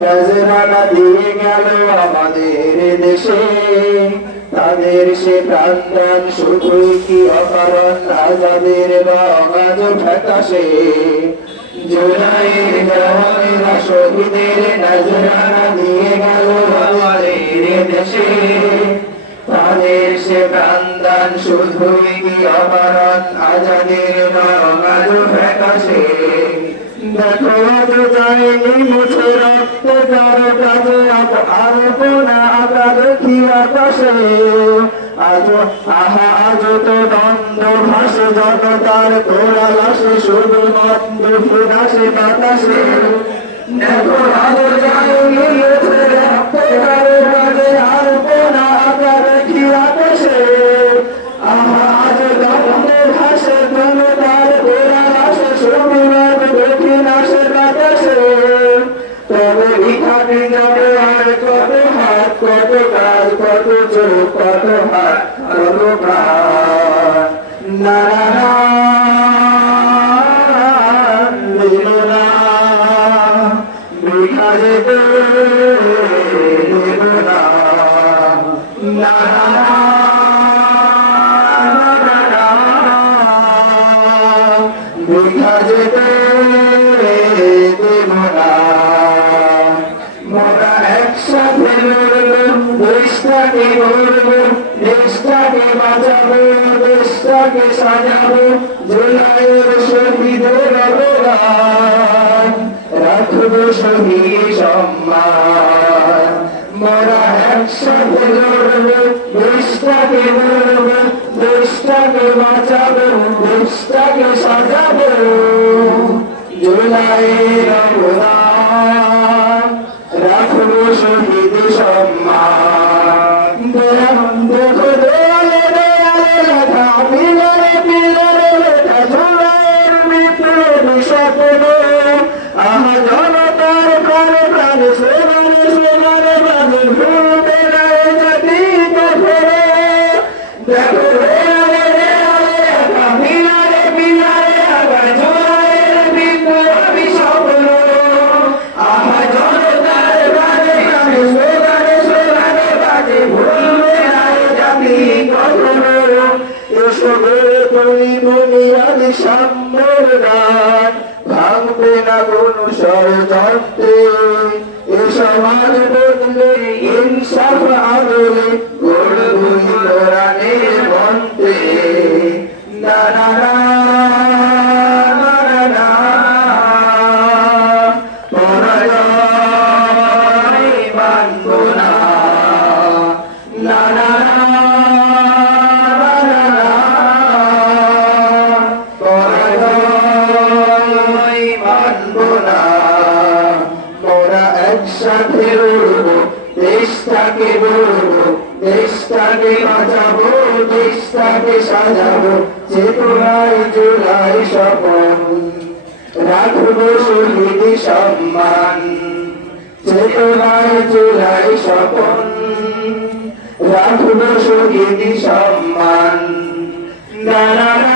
নজরানা দিয়ে গেল আমাদের দেশে, তাদের সে প্রাণদান শুধুই কি অকারণ, আজাদের রং আজ ফ্যাকাশে। জুলাইয়ের জওয়ানেরা শহীদের নজরানা দিয়ে গেল আমাদের দেশে, তাদের সে প্রাণদান শুধুই কি অকারণ, আজাদের রং আজ ফ্যাকাশে। দেখো আজ যায়নি মুছে রক্ত যার কাজে, আর কোনা আঁকা দেখি আকাশে। আজ আহা আজ তো দ্বন্দ্ব ভাসে জনতার তোরা লাশে, শুধু মন্দ ফুটাসে বাতাসে। দেখো আজ যায়নি মুছে রক্ত যার কাজে, আর কোনা আঁকা দেখি আকাশে। আহা আজ দ্বন্দ্ব ভাসে জনতার তোরা লাশে, শুধু দেখি নাশে বাতাসে। তবে এখানে যাবে আর কত হাত, কত কাজ, কত চোখ, কত হাত, কত প্রাণ। না না দিল না বৃথা যেতে দেব না। না বৃথা যেতে দেব না। মোরা একসাথে লড়ব, দেশটাকে গড়ব, দেশটাকে বাঁচাবো, দেশটাকে সাজাবো। জুলাইয়ের শহীদের অবদান রাখবো শহীদ সম্মান। মোরা একসাথে লড়ব, দেশটাকে গড়ব, দেশটাকে বাঁচাবো, দেশটাকে সাজাবো। জুলাইয়ের অবদান রাখবো শহীদ সম্মান। দেখো দেয়ালে দেয়ালে লেখা, পিলারে পিলারে লেখা, জুলাইয়ের বিপ্লবী স্বপ্ন। আহা জনতার প্রাণে প্রাণে সোনারে সোনারে প্রাণে, ভুলবে না এ জাতি কখনো। দেখো দেয়ালে দেয়ালে লেখা, পিলারে পিলারে লেখা, জুলাইয়ের বিপ্লবী স্বপ্ন। আহা জনতার প্রাণে প্রাণে সোনারে সোনারে প্রাণে, ভুলবে না এ জাতি কখনো। এসো গড়ে তুলি বুনিয়াদি সাম্যের গান, ভাঙবে না কোনো ষড়যন্ত্রে। এ সমাজ বদলে ইনসাফ আদলে, গড়বই কোরআনের মন্ত্রে। না না না না না, পরাজয় মানব না। না না একসাথে লড়ব, দেশটাকে গড়ব, দেশটাকে বাঁচাবো, দেশটাকে সাজাবো। চেতনায় জুলাই স্বপন রাখবো শহীদ সম্মান। চেতনায় জুলাই স্বপন রাখবো শহীদ সম্মান। না না না